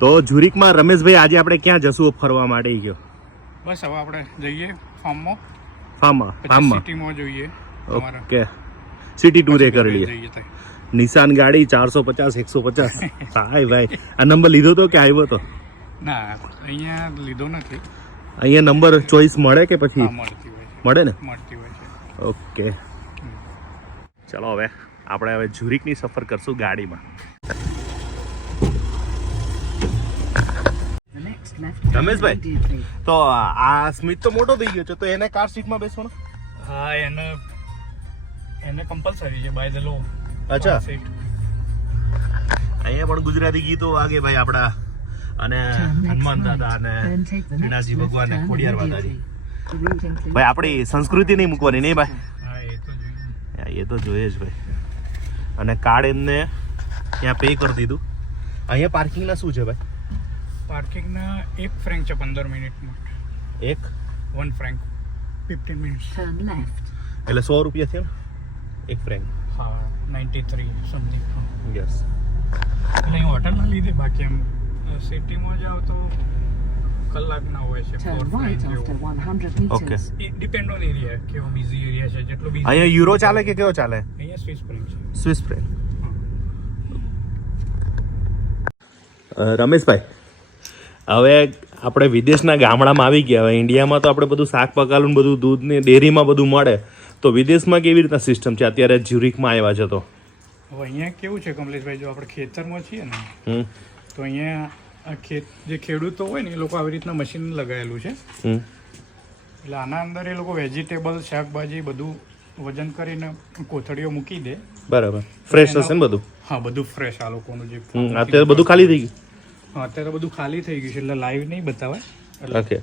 તો ઝુરિકમાં રમેશભાઈ આજે આપણે ક્યાં જશું ફરવા માટે ગયો બસ હવે આપણે જઈએ ફાર્મમાં. ફાર્મમાં ફાર્મમાં? સિટીમાં જોઈએ ઓકે. સિટી ટૂર કરી લઈએ. નિશાન ગાડી ચારસો પચાસ એકસો પચાસ. હાય ભાઈ. આ નંબર લીધો તો કે આવ્યો તો? ના અહીંયા લીધો નથી. અહીંયા નંબર ચોઈસ મળે કે પછી? મળે ને? મળતી હોય છે. ઓકે. ચલો હવે આપણે હવે ઝુરિકની સફર કરશું ગાડીમાં. રમેશભાઈ તો આ સ્મિત તો મોટો થઈ ગયો છે તો એને કાર સીટમાં બેસવાનો? હા એને એને કમ્પલસરી છે બાય ધ લો અચ્છા. અહીંયા પણ ગુજરાતી ગીતો વાગે ભાઈ આપણા અને હનુમાન દાદા અને શ્રીનાથજી ભગવાન ને ખોડિયાર માતાજી ભાઈ આપણી સંસ્કૃતિ નહીં મૂકવાની નહીં ભાઈ? એ તો જોઈએ. એ તો જોઈએ જ ભાઈ. અને કાર્ડ એમને ત્યાં પે કરી દીધું. અહીંયા પાર્કિંગના શું છે ભાઈ? પાર્કિંગના એક ફ્રેન્ક છે પંદર મિનિટમાં એક વન ફ્રેન્ક ફિફ્ટીન મિનિટ્સ Turn left. એટલે સો રૂપિયા થયો ને? એક ફ્રેન્ક હા નાઇન્ટી થ્રી સમથિંગ યસ એટલે અહીં હોટલના લીધે બાકી એમ સિટીમાં જાવ તો કલાકના હોય છે four Turn right five after જેવું. 100 Okay. meters. Depend on area કેવો બિઝી એરિયા છે જેટલો બિઝી અહીંયા યુરો ચાલે કે કેવો ચાલે? અહીંયા સ્વિસ ફ્રેન્ક છે. સ્વિસ ફ્રેન્ક રમેશભાઈ હવે આપણે વિદેશના ગામડામાં આવી ગયા હવે ઇન્ડિયામાં તો આપણે બધું શાક પકાલું ને બધું દૂધ ને ડેરીમાં બધું મળે. તો વિદેશમાં કેવી રીતના સિસ્ટમ છે? અત્યારે જ્યુરિકમાં આવ્યા છે તો. હવે અહીંયા કેવું છે કમલેશભાઈ? જો આપણે ખેતરમાં છીએ ને તો અહીંયા આ ખેત જે ખેડૂતો હોય ને એ લોકો આવી રીતના મશીન લગાવેલું છે. એટલે આના અંદર એ લોકો વેજીટેબલ શાકભાજી બધું વજન કરીને કોથળીઓ મૂકી દે. બરાબર. ફ્રેશ હશે ને બધું? હા બધું ફ્રેશ આ લોકોનું જે અત્યારે બધું ખાલી થઈ ગયું? અત્યારે બધું ખાલી થઈ ગયું છે એટલે લાઈવ નહીં બતાવે ઓકે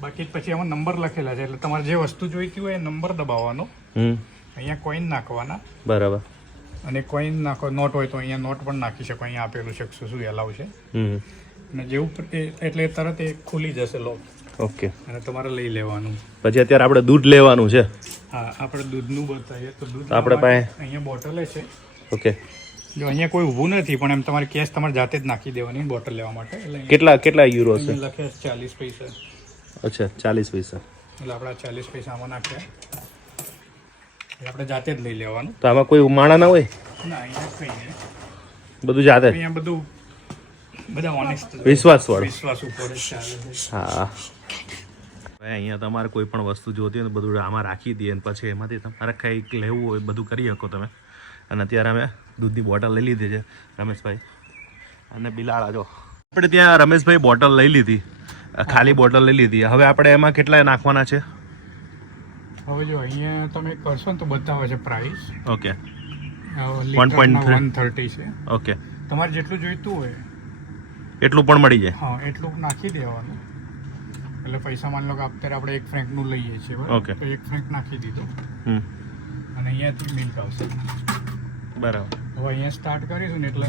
બાકી પછી એમાં નંબર લખેલા છે એટલે તમારે જે વસ્તુ જોઈતી હોય એ નંબર દબાવવાનો. અહીંયા કોઈન નાખવાના. બરાબર. અને કોઈન નાખો નોટ હોય તો અહીંયા નોટ પણ નાખી શકો અહીંયા આપેલું છે શું શું એલાવ છે. અને જેવું એટલે તરત એ ખુલી જશે લોક ઓકે અને તમારે લઈ લેવાનું. પછી અત્યારે આપણે દૂધ લેવાનું છે. હા આપણે દૂધનું બતાવીએ તો દૂધ આપણે પાસે- અહીંયા બોટલે છે. ઓકે જો અહીંયા કોઈ ઊભું નથી પણ એમ તમારે કેશ તમારે જાતે જ નાખી દેવાની બોટલ લેવા માટે. એટલે કેટલા કેટલા યુરો છે? લખે ચાલીસ પૈસા. અચ્છા ચાલીસ પૈસા. એટલે આપણે ચાલીસ પૈસા આમાં નાખ્યા આપણે જાતે જ લઈ લેવાનું. તો આમાં કોઈ માણા ના હોય? ના અહીંયા કંઈ નહીં. બધું જાતે અહીંયા બધું બધા ઓનેસ્ટ વિશ્વાસ વાળો. વિશ્વાસ ઉપર હા. અહીંયા તમારે કોઈ પણ વસ્તુ જોતી હોય તો બધું આમાં રાખી દઈએ પછી એમાંથી તમારે કંઈક લેવું હોય બધું કરી શકો તમે. અને અત્યારે અમે દૂધની બોટલ લઈ લીધી છે રમેશભાઈ. અને બિલાડા જો. આપણે ત્યાં રમેશભાઈ બોટલ લઈ લીધી ખાલી બોટલ લઈ લીધી. હવે આપણે એમાં કેટલા નાખવાના છે? હવે જો અહીંયા તમે કરશો ને તો બતાવે છે પ્રાઇસ ઓકે. 1.3 વન થર્ટી છે. ઓકે. તમારે જેટલું જોઈતું હોય. એટલું પણ મળી જાય. હા એટલું નાખી દેવાનું. એટલે પૈસા માની લો કે અત્યારે આપણે એક ફ્રેન્કનું લઈએ છીએ ઓકે. તો એક ફ્રેન્ક નાખી દીધો. અને અહીંયાથી મિલ્ક આવશે. બરાબર. હવે અહીંયા સ્ટાર્ટ કરીશું ને એટલે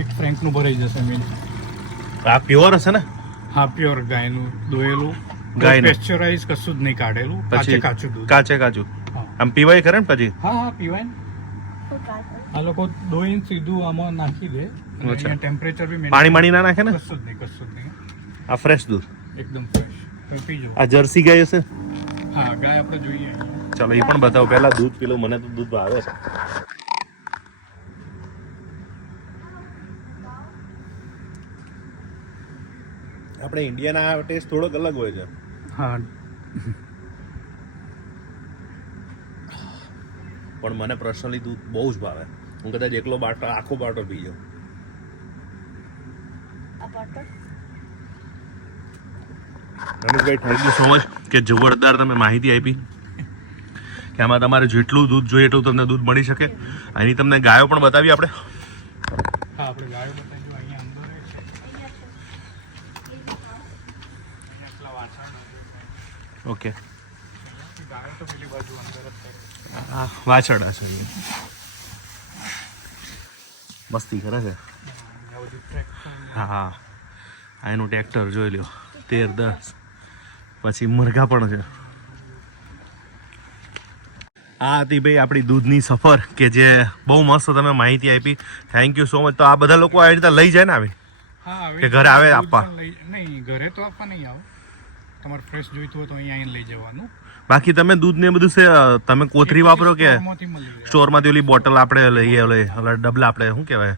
એક ફ્રેન્કનું ભરાઈ જશે મિલ્ક આ પ્યોર હશે ને? હા પ્યોર ગાયનું દોયેલું ગાય પેસ્ચરાઇઝ કશું જ નહીં કાઢેલું. કાચે કાચું દૂધ. કાચે કાચું. આમ પીવાય ખરે ને પછી? હા હા પીવાય ને. આ લોકો દોઈને સીધું આમાં નાખી દે. અને ટેમ્પરેચર બી પાણી માણી ના નાખે ને? કશું જ નહીં કશું જ નહીં. આ ફ્રેશ દૂધ. એકદમ ફ્રેશ પીજો. આ જર્સી ગાય હશે? હા ગાય આપણે જોઈએ. ચાલો એ પણ બતાવો. પહેલા દૂધ પી મને તો દૂધ ભાવે છે. આપણે ઇન્ડિયાના આ ટેસ્ટ થોડોક અલગ હોય છે. હા. પણ મને પર્સનલી દૂધ બહુ જ ભાવે. હું કદાચ એકલો બાટો આખો બાટો પી જાઉં. Rameshbhai thank you so much કે જબરદાર તમે માહિતી આપી. કે આમાં તમારે જેટલું દૂધ જોઈએ એટલું તમને દૂધ મળી શકે. એની તમને ગાયો પણ બતાવી આપણે. હા આપણે ગાયો બતાવીશું અહીંયા અંદર એ છે અહીંયા પેલા વાછરડા છે. ઓકે. અંદર છે. મસ્તી કરે છે? હા હા. એનું ટ્રેક્ટર જોઈ લ્યો. તેર દસ. પછી મરઘા પણ છે. આ હતી ભાઈ આપણી દૂધની સફર કે જે બહુ મસ્ત તમે માહિતી આપી. થેન્ક યુ સો મચ તો આ બધા લોકો આવી રીતે લઈ જાય ને આવે? આવી કે ઘરે આવે આપવા? નહીં ઘરે તો આપવા નહીં આવો. તમારે ફ્રેશ જોઈતું હોય તો અહીંયા આવીને લઈ જવાનું. બાકી તમે દૂધ ને બધું તમે કોથરી વાપરો કે સ્ટોરમાંથી ઓલી બોટલ આપણે લઈએ ઓલે ડબલા આપણે શું કહેવાય?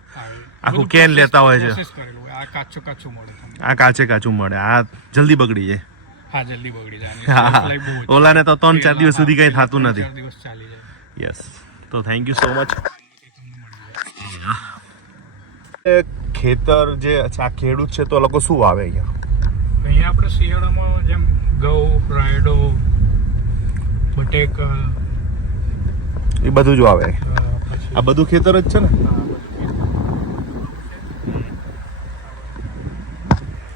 આખું કેન લેતા હોય છે. આ કાચું કાચું મળે આ કાચે કાચું મળે. આ જલ્દી બગડી જાય. હા જલ્દી બગડી જાય. ઓલાને તો ત્રણ ચાર દિવસ સુધી કઈ થતું નથી. દિવસ ચાલી જાય. યસ તો થેન્ક યુ સો મચ ખેતર જે આ ખેડૂત છે તો લોકો શું વાવે અહીંયા? અહીંયા આપણે શિયાળામાં જેમ ઘઉં રાયડો બટેકા એ બધું જ આવે આ બધું ખેતર જ છે ને?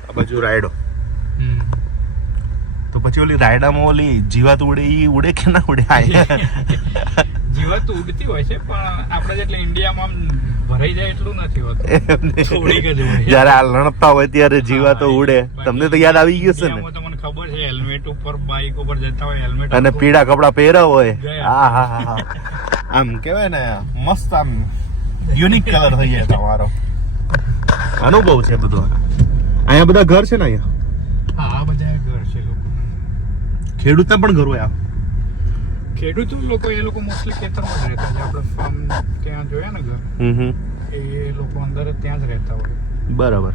આ બાજુ રાયડો. તો પછી ઓલી રાયડામાં ઓલી જીવાત ઉડે ઈ ઉડે કે ના ઉડે? જીવાત ઉડતી હોય છે પણ આપણે જેટલે ઇન્ડિયામાં ભરાઈ જાય એટલું નથી હોતું. થોડીક જ જ્યારે આ લણતા હોય ત્યારે જીવા તો ઉડે. તમને તો યાદ આવી ગયું છે ને? તમને ખબર છે હેલ્મેટ ઉપર બાઇક ઉપર જતા હોય હેલ્મેટ અને પીળા કપડા પહેર્યા હોય. હા હા હા હા. આમ કેવાય ને મસ્ત આમ યુનિક કલર થઈ જાય તમારો. અનુભવ છે બધો. અહીંયા બધા ઘર છે ને અહીંયા? હા બધા ઘર છે લોકો. ખેડૂતના પણ ઘર હોય આમ. ખેડૂતો લોકો એ લોકો મોસ્ટલી ખેતરમાં જ રહેતા છે આપણે ફાર્મ ત્યાં જોયા ને ઘર એ લોકો અંદર ત્યાં જ રહેતા હોય. બરાબર.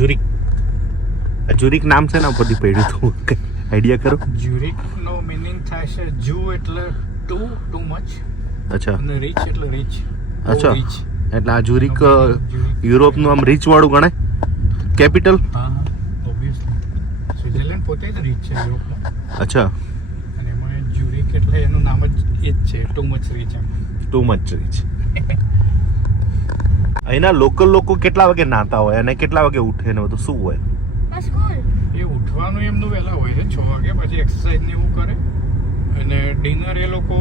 જુરિક. જુરિક નામ છે ને ઉપરથી પડ્યું હતું આઈડિયા કરો? જુરિક નો મિનિંગ થાય છે જુ એટલે ટુ ટુ મચ. અચ્છા. અને રીચ એટલે રીચ અચ્છા. એટલે આ જુરિક યુરોપનું આમ રીચ વાળું ગણાય? કેપિટલ હા ઓબવિયસલી સ્વિટ્ઝરલેન્ડ પોતે જ રીચ છે યુરોપમાં. અચ્છા. એટલે એનું નામ જ એ જ છે ટુ મચ રીચ એમ. ટુ મચ રીચ અહીંના લોકલ લોકો કેટલા વાગે નાતા હોય અને કેટલા વાગે ઉઠે ને બધું? શું હોય? એ ઉઠવાનું એમનું વહેલા હોય છે છ વાગે પછી એક્સરસાઇઝ ને એવું કરે. અને ડિનર એ લોકો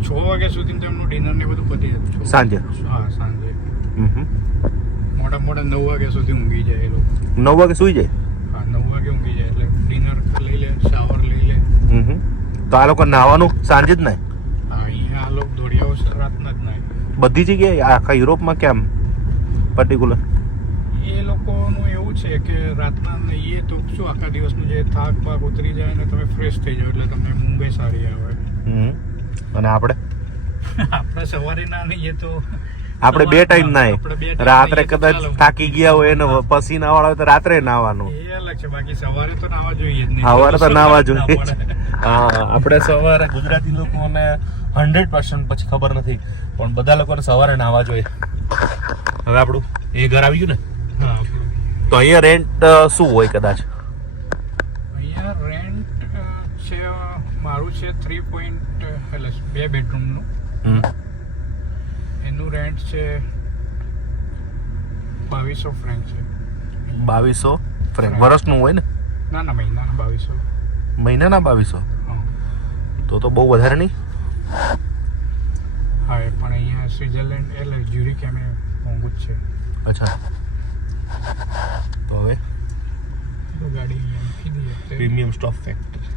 છ વાગ્યા સુધી તો એમનું ડિનર ને બધું પતી જાય. સાંજે? હા સાંજે. હમ હમ. મોટા મોટા નવ વાગ્યા સુધી ઊંઘી જાય એ લોકો. નવ વાગે સુઈ જાય હા નવ વાગે ઊંઘી જાય એટલે ડિનર લઈ લે શાવર લઈ લે હમ હમ. તો આ લોકો નાવાનું સાંજે જ ને બધી જગ્યાએ? આખા યુરોપમાં કેમ? પર્ટિક્યુલર એ લોકોનું એવું છે કે રાતના નહીએ તો શું આખા દિવસનું જે થાક પાક ઉતરી જાય ને તમે ફ્રેશ થઈ જાઓ એટલે તમને મુંબઈ સારી આવે. અને આપણે? આપણે સવારે ના નહીએ તો આપણે બે ટાઈમ નાય રાત્રે કદાચ થાકી ગયા હોય ને પછી વાળા હોય તો રાત્રે નાવાનું એ અલગ છે બાકી સવારે તો નાવા જોઈએ સવારે તો નાવા જોઈએ આપણે સવારે ગુજરાતી લોકોને હંડ્રેડ પર્સન્ટ પછી ખબર નથી પણ બધા લોકોને સવારે નાવા જોઈએ. હવે આપણું એ ઘર આવી ગયું ને? હા તો અહીંયા રેન્ટ શું હોય કદાચ? અહીંયા રેન્ટ છે મારું છે થ્રી પોઈન્ટ એટલે બે બેડરૂમનું. એનું રેન્ટ છે બાવીસો ફ્રેન્ક છે. બાવીસો ફ્રેન્ક વર્ષનું હોય ને? ના ના મહિનાના બાવીસો. મહિનાના બાવીસો? તો તો બહુ વધારે નહીં? હા એ પણ અહીંયા સ્વિટરલેન્ડ એટલે જ્યુરિક એમ મોંઘું જ છે. અચ્છા. તો હવે? ગાડી પ્રીમિયમ સ્ટોપ ફેક્ટરી.